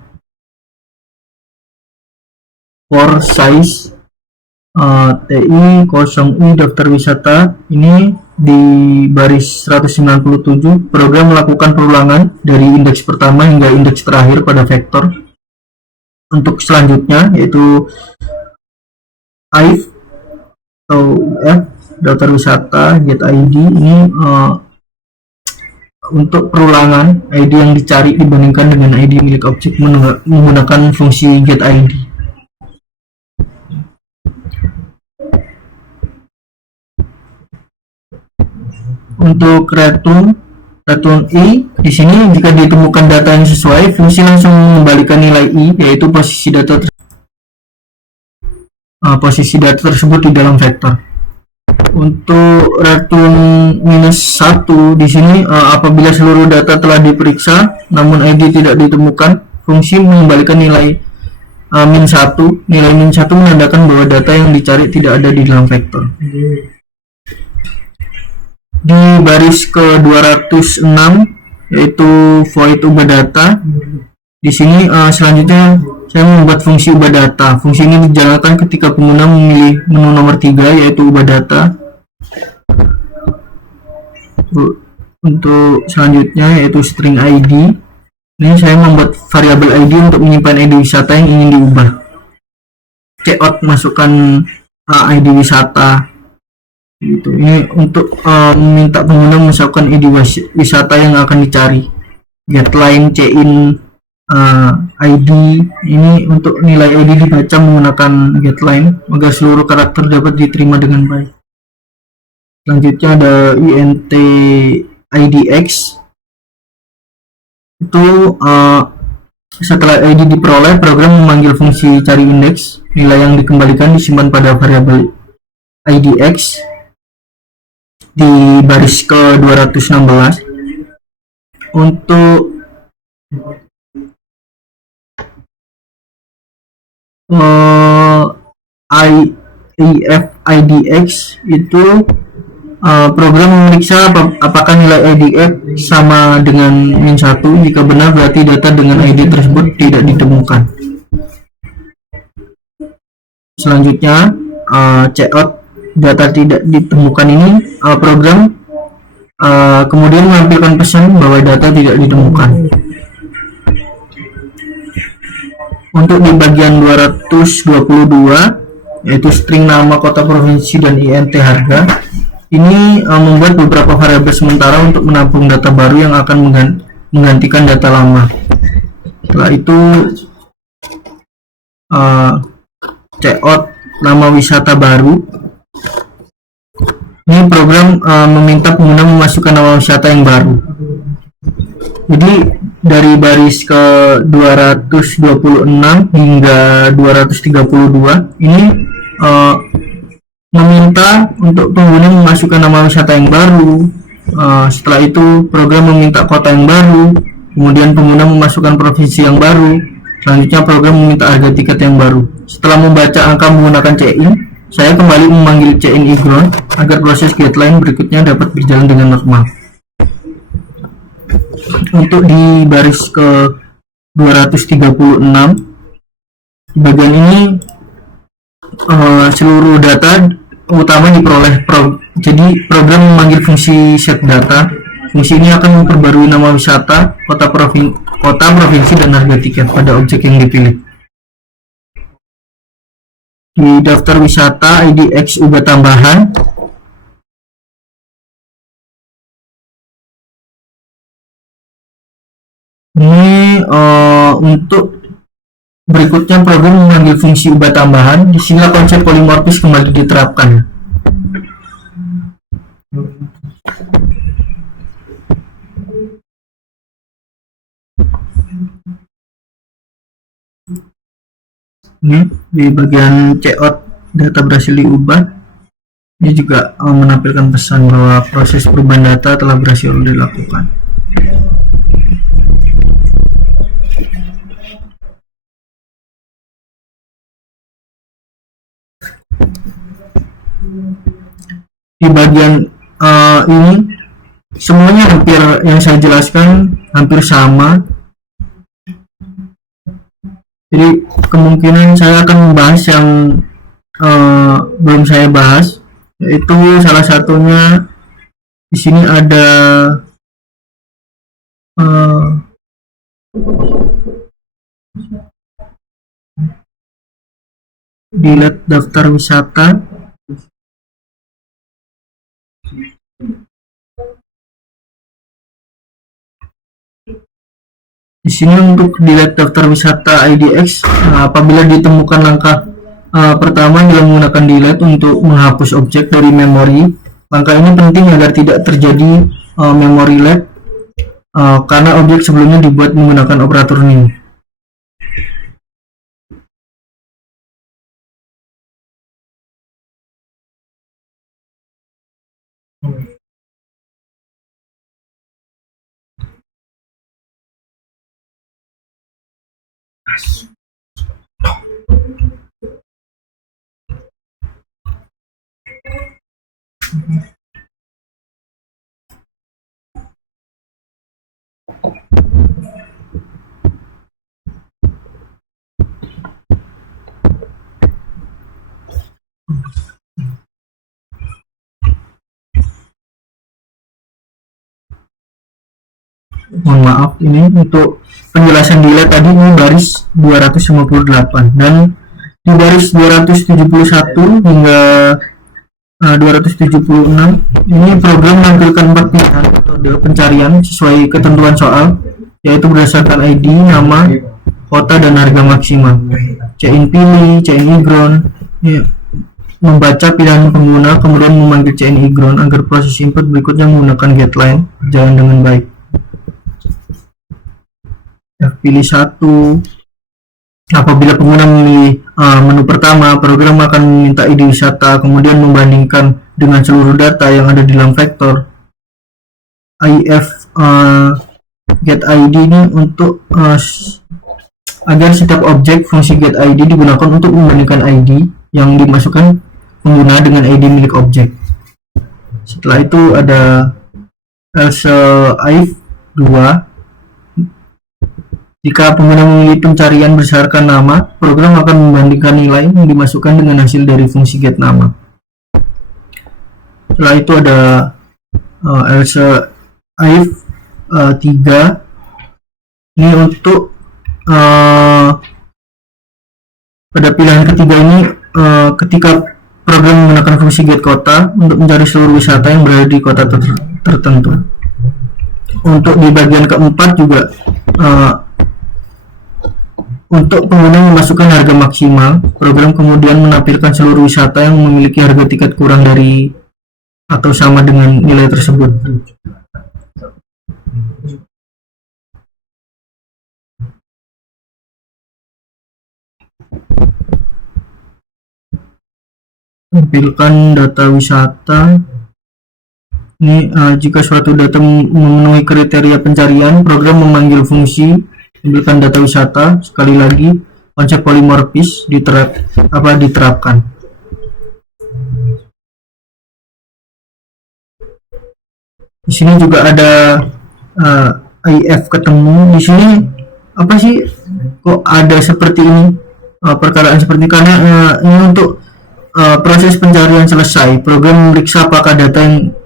For size TI0i daftar wisata, ini di baris 197, program melakukan perulangan dari indeks pertama hingga indeks terakhir pada vektor. Untuk selanjutnya yaitu if atau f daftar wisata get ID, ini untuk perulangan ID yang dicari dibandingkan dengan ID milik objek menggunakan fungsi get ID. Untuk return i, di sini jika ditemukan data yang sesuai, fungsi langsung mengembalikan nilai i, yaitu posisi data tersebut di dalam vektor. Untuk return -1 di sini apabila seluruh data telah diperiksa namun ID tidak ditemukan, fungsi mengembalikan nilai -1. Nilai -1 menandakan bahwa data yang dicari tidak ada di dalam vektor. Di baris ke 206 yaitu void ubah data. Di sini selanjutnya saya membuat fungsi ubah data. Fungsi ini dijalankan ketika pengguna memilih menu nomor 3 yaitu ubah data. Untuk selanjutnya yaitu string ID. Ini saya membuat variabel ID untuk menyimpan ID wisata yang ingin diubah. Cout masukkan ID wisata. Gitu. Ini untuk meminta pengguna memasukkan ID wisata yang akan dicari. GetLine, CIN, ID ini untuk nilai ID dibaca menggunakan getLine agar seluruh karakter dapat diterima dengan baik. Selanjutnya ada int idx. Itu setelah ID diperoleh, program memanggil fungsi cari indeks. Nilai yang dikembalikan disimpan pada variabel idx di baris ke 216. Untuk if idx itu program memeriksa apakah nilai idx sama dengan -1. Jika benar berarti data dengan ID tersebut tidak ditemukan. Selanjutnya cout data tidak ditemukan ini program kemudian menampilkan pesan bahwa data tidak ditemukan. Untuk di bagian 222 yaitu string nama, kota, provinsi, dan int harga, ini membuat beberapa variabel sementara untuk menampung data baru yang akan menggantikan data lama. Setelah itu cout nama wisata baru. Ini program meminta pengguna memasukkan nama wisata yang baru. Jadi dari baris ke 226 hingga 232 ini meminta untuk pengguna memasukkan nama wisata yang baru. Setelah itu program meminta kota yang baru, kemudian pengguna memasukkan provinsi yang baru. Selanjutnya program meminta harga tiket yang baru. Setelah membaca angka menggunakan CIN, saya kembali memanggil CIN iground agar proses getLine berikutnya dapat berjalan dengan normal. Untuk di baris ke 236 bagian ini seluruh data utama diperoleh jadi program memanggil fungsi set data. Fungsi ini akan memperbarui nama wisata, kota, provinsi, dan harga tiket pada objek yang dipilih. Di daftar wisata idx ubah tambahan, ini untuk berikutnya program memanggil fungsi ubah tambahan. Di sini konsep polimorfis kembali diterapkan. Ini di bagian cout data berhasil diubah. Ini juga menampilkan pesan bahwa proses perubahan data telah berhasil dilakukan. Di bagian ini semuanya hampir yang saya jelaskan hampir sama. Jadi kemungkinan saya akan membahas yang belum saya bahas, yaitu salah satunya di sini ada delete daftar wisata. Di sini untuk delete daftar wisata idx, apabila ditemukan langkah pertama dalam menggunakan delete untuk menghapus objek dari memori. Langkah ini penting agar tidak terjadi memory leak karena objek sebelumnya dibuat menggunakan operator new. Mohon maaf, ini untuk penjelasan delay tadi ini baris 258 dan di baris 271 hingga 276 ini program menampilkan 4 pilihan metode pencarian sesuai ketentuan soal, yaitu berdasarkan ID, nama, kota, dan harga maksimal. CIN pilih, CIN igron, ya, membaca pilihan pengguna, kemudian memanggil CIN igron agar proses input berikutnya menggunakan getLine berjalan dengan baik. Pilih satu. Apabila pengguna memilih menu pertama, program akan meminta ID wisata, kemudian membandingkan dengan seluruh data yang ada di dalam vektor. IF get ID ini untuk agar setiap objek fungsi get ID digunakan untuk membandingkan ID yang dimasukkan pengguna dengan ID milik objek. Setelah itu ada else if 2. Jika pengguna memilih pencarian berdasarkan nama, program akan membandingkan nilai yang dimasukkan dengan hasil dari fungsi get nama. Setelah itu ada else if 3. Ini untuk pada pilihan ketiga ini ketika program menggunakan fungsi get kota untuk mencari seluruh wisata yang berada di kota tertentu. Untuk di bagian keempat juga untuk pengguna memasukkan harga maksimal, program kemudian menampilkan seluruh wisata yang memiliki harga tiket kurang dari atau sama dengan nilai tersebut. Tampilkan data wisata. Ini jika suatu data memenuhi kriteria pencarian, program memanggil fungsi tampilkan data wisata. Sekali lagi, konsep polimorfis diterapkan. Di sini juga ada IF ketemu. Di sini apa sih kok ada seperti ini, perkaraan seperti ini? Karena ini untuk proses pencarian selesai, program memeriksa apakah data yang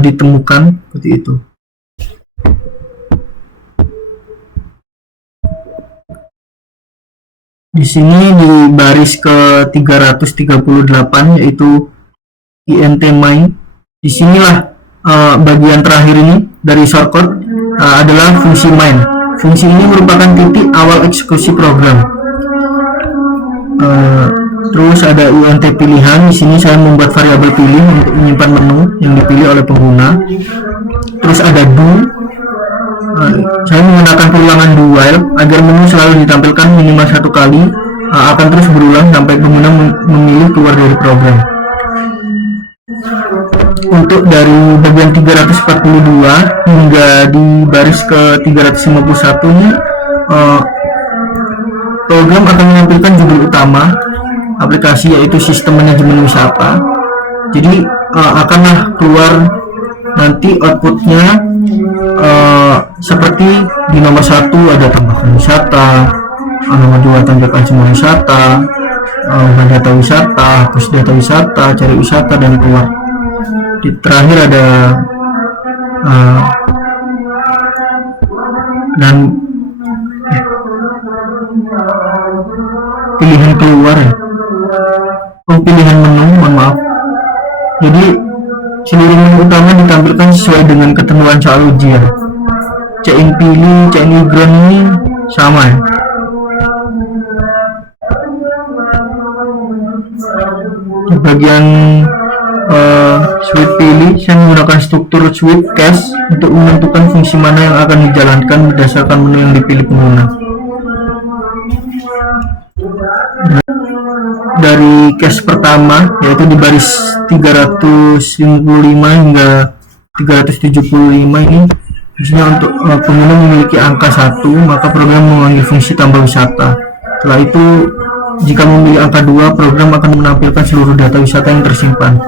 ditemukan seperti itu. Di sini di baris ke 338 yaitu int main. Disinilah bagian terakhir ini dari shortcode adalah fungsi main. Fungsi ini merupakan titik awal eksekusi program. Terus ada int pilihan. Di sini saya membuat variabel pilih untuk menyimpan menu yang dipilih oleh pengguna. Terus ada do. Saya menggunakan perulangan do while agar menu selalu ditampilkan minimal satu kali, akan terus berulang sampai pengguna memilih keluar dari program. Untuk dari bagian 342 hingga di baris ke 351 ini program akan menampilkan judul utama aplikasi, yaitu sistem manajemen wisata. Jadi akanlah keluar nanti outputnya seperti di nomor 1 ada tambahkan wisata, nomor 2 tambahkan semua wisata, data wisata, hapus data wisata, cari wisata, dan keluar. Di terakhir ada dan pilihan keluar ya. Pilihan menu, mohon maaf. Jadi seluruh menu utama ditampilkan sesuai dengan ketentuan soal ujian. CIN pilih, CIN igron ini sama ya. Di bagian sweep pilih, saya menggunakan struktur sweep cache untuk menentukan fungsi mana yang akan dijalankan berdasarkan menu yang dipilih pengguna. Dari cache pertama, yaitu di baris 355 hingga 375 ini Misalnya untuk pengguna memiliki angka 1, maka program memanggil fungsi tambah wisata. Setelah itu, jika memilih angka 2, program akan menampilkan seluruh data wisata yang tersimpan.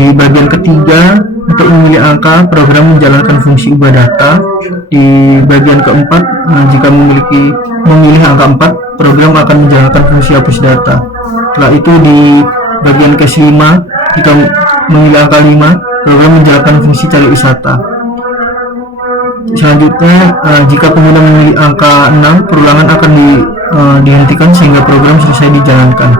Di bagian ketiga, untuk memilih angka, program menjalankan fungsi ubah data. Di bagian keempat, jika memilih angka 4, program akan menjalankan fungsi hapus data. Setelah itu di bagian case 5, jika memilih angka 5, program menjalankan fungsi cari wisata. Selanjutnya, jika pengguna memilih angka 6, perulangan akan dihentikan sehingga program selesai dijalankan.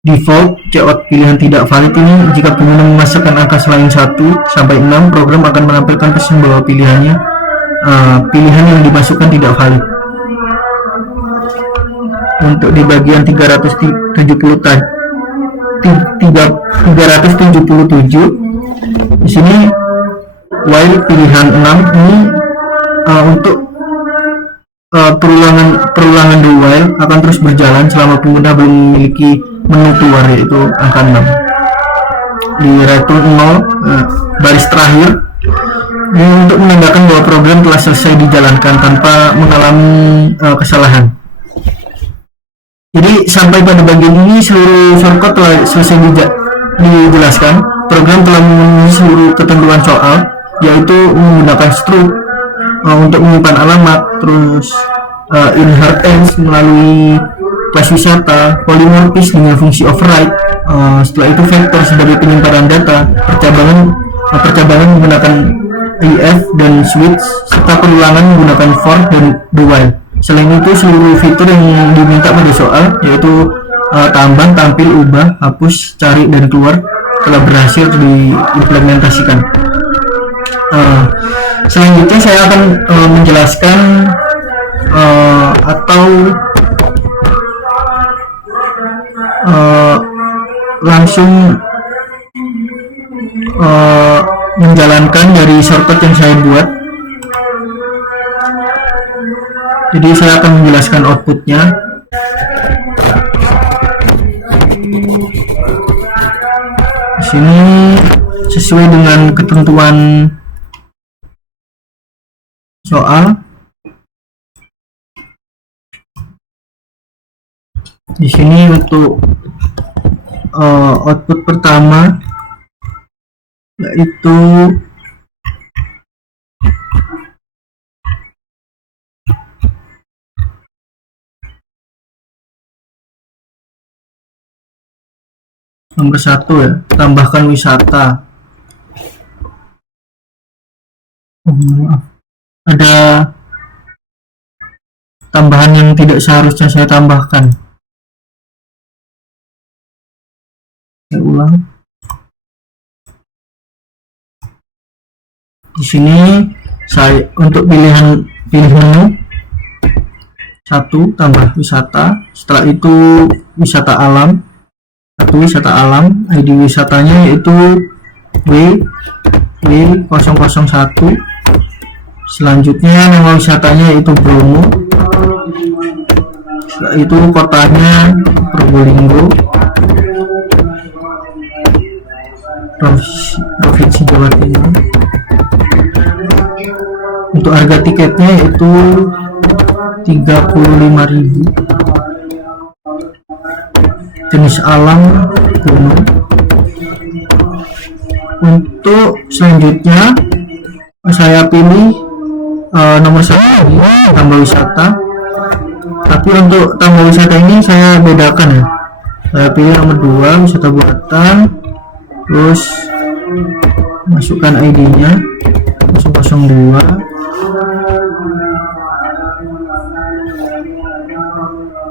Default COT pilihan tidak valid ini jika pengguna memasukkan angka selain 1 sampai 6, program akan menampilkan pesan bahwa pilihan yang dimasukkan tidak valid. Untuk di bagian 377, di sini while pilihan 6 ini untuk perulangan do while akan terus berjalan selama pengguna belum memiliki menu keluar, yaitu angka 6. Di return 0, baris terakhir, ini untuk menandakan bahwa program telah selesai dijalankan tanpa mengalami kesalahan. Jadi sampai pada bagian ini seluruh shortcut telah selesai dijelaskan. Program telah memenuhi seluruh ketentuan soal, yaitu menggunakan struct untuk menyimpan alamat, terus inheritance melalui kelas wisata, polymorphis dengan fungsi override, setelah itu vektor sebagai penyimpanan data, percabangan menggunakan if dan switch, serta perulangan menggunakan for dan do while. Selain itu, seluruh fitur yang diminta pada soal, yaitu tambah, tampil, ubah, hapus, cari, dan keluar, telah berhasil diimplementasikan. Selanjutnya saya akan menjelaskan atau langsung menjalankan dari shortcut yang saya buat. Jadi saya akan menjelaskan outputnya. Di sini sesuai dengan ketentuan soal. Di sini untuk output pertama yaitu nomor 1 ya, tambahkan wisata. Ada tambahan yang tidak seharusnya saya tambahkan. Saya ulang. Di sini saya untuk pilih menu 1 tambah wisata. Setelah itu wisata alam. Wisata alam, ID wisatanya yaitu W001. Selanjutnya nama wisatanya yaitu Bromo. Setelah itu kotanya Probolinggo, Provinsi Jawa Timur. Untuk harga tiketnya yaitu 35.000. Jenis alam gunung. Untuk selanjutnya saya pilih nomor 1 tambah wisata, tapi untuk tambah wisata ini saya bedakan ya. Saya pilih nomor 2 wisata buatan, terus masukkan ID nya 002.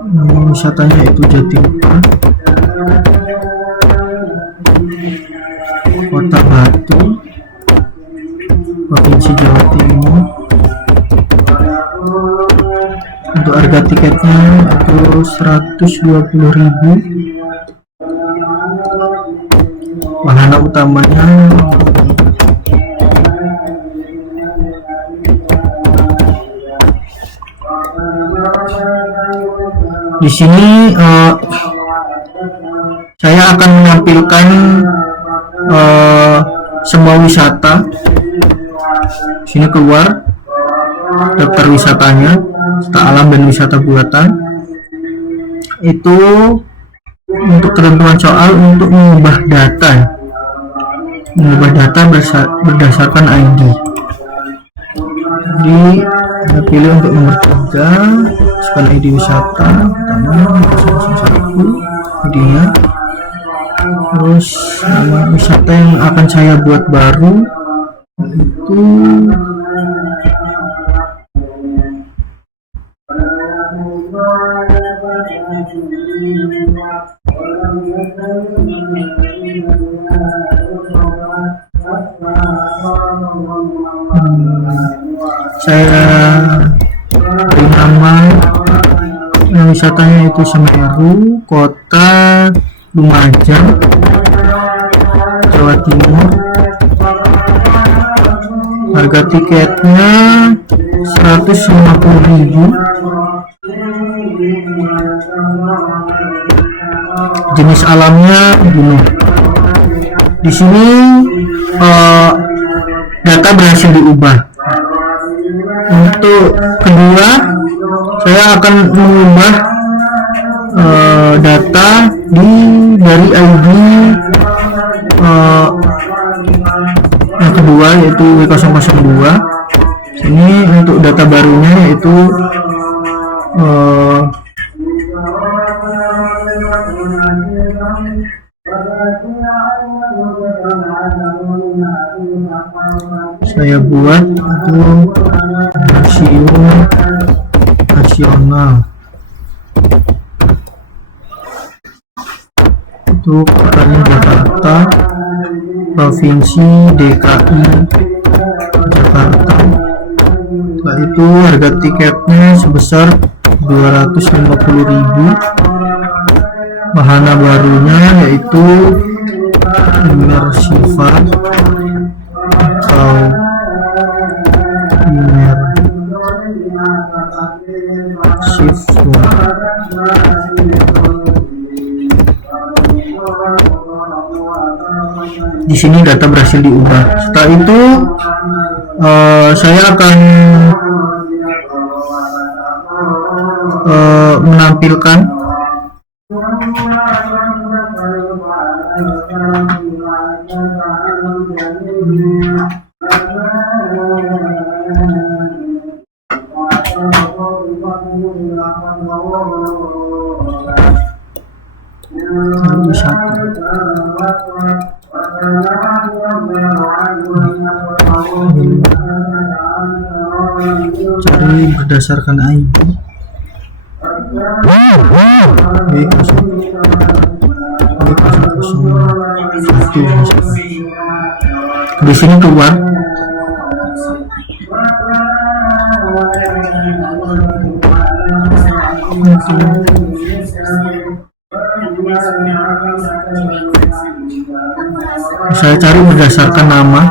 Nama wisatanya itu Jatimulya, Kota Batu, Provinsi Jawa Timur. Untuk harga tiketnya itu 120.000. Wahana utamanya di sini saya akan menampilkan semua wisata Sini keluar daftar wisatanya, wisata alam dan wisata buatan. Itu untuk ketentuan soal untuk mengubah data berdasarkan ID. Jadi kita pilih untuk nomor 3, masukkan ID wisata pertama, 1 ID-nya, terus nama wisata yang akan saya buat baru itu saya beri nama wisatanya itu Semeru, kota Lumajang, Jawa Timur. Harga tiketnya 150.000. Jenis alamnya gunung. Di sini data berhasil diubah. Untuk kedua, saya akan mengubah data dari ID yang kedua yaitu W002. Ini untuk data barunya yaitu saya buat itu museum nasional. Itu kotanya Jakarta, provinsi DKI Jakarta. Setelah itu harga tiketnya sebesar 250.000. Wahana barunya yaitu Immersiva atau Immersive. Di sini data berhasil diubah. Setelah itu saya akan menampilkan cari berdasarkan ID. Di sini keluar saya cari berdasarkan nama.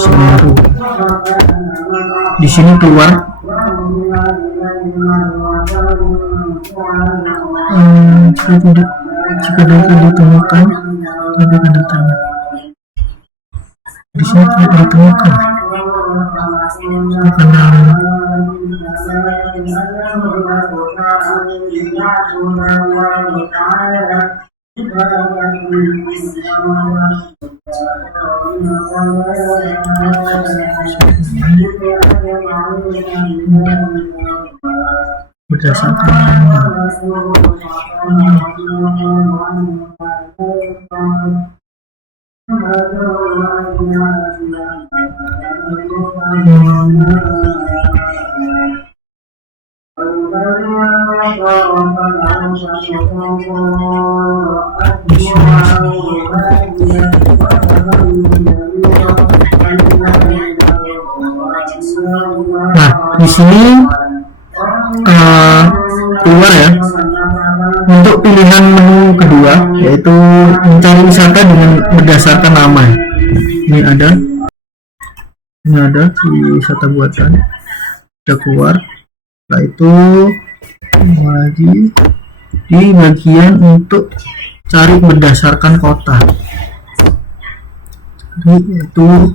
Semeru. Di sini keluar jika data ditemukan, tidak datanya. Di sini tidak ditemukan. Berdasarkan nah, di sini keluar ya. Untuk pilihan menu kedua yaitu mencari wisata dengan berdasarkan nama. Ini ada di wisata buatan. Sudah keluar. Setelah itu lagi di bagian untuk cari berdasarkan kota, yaitu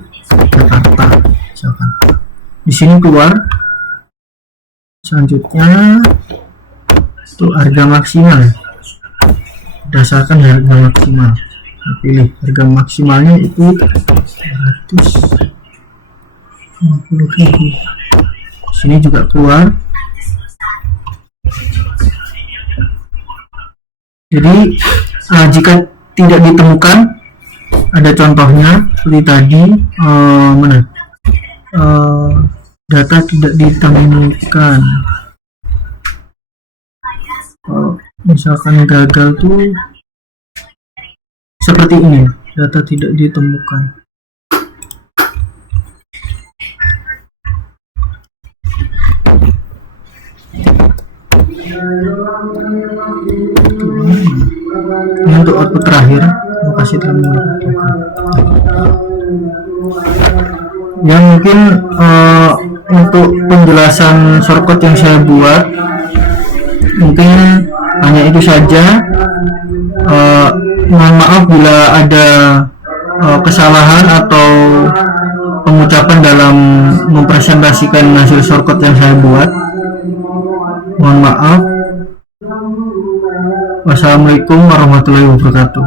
Jakarta misalkan. Di sini keluar. Selanjutnya itu harga maksimal, berdasarkan harga maksimal. Saya pilih harga maksimalnya itu 250.000. Sini juga keluar. Jadi jika tidak ditemukan, ada contohnya seperti tadi, data tidak ditemukan. Misalkan gagal tuh seperti ini, data tidak ditemukan. Ini untuk output terakhir, lokasi telah menentukan. Ya mungkin untuk penjelasan shortcut yang saya buat mungkin hanya itu saja. Mohon maaf bila ada kesalahan atau pengucapan dalam mempresentasikan hasil shortcut yang saya buat. Mohon maaf. Wassalamualaikum warahmatullahi wabarakatuh.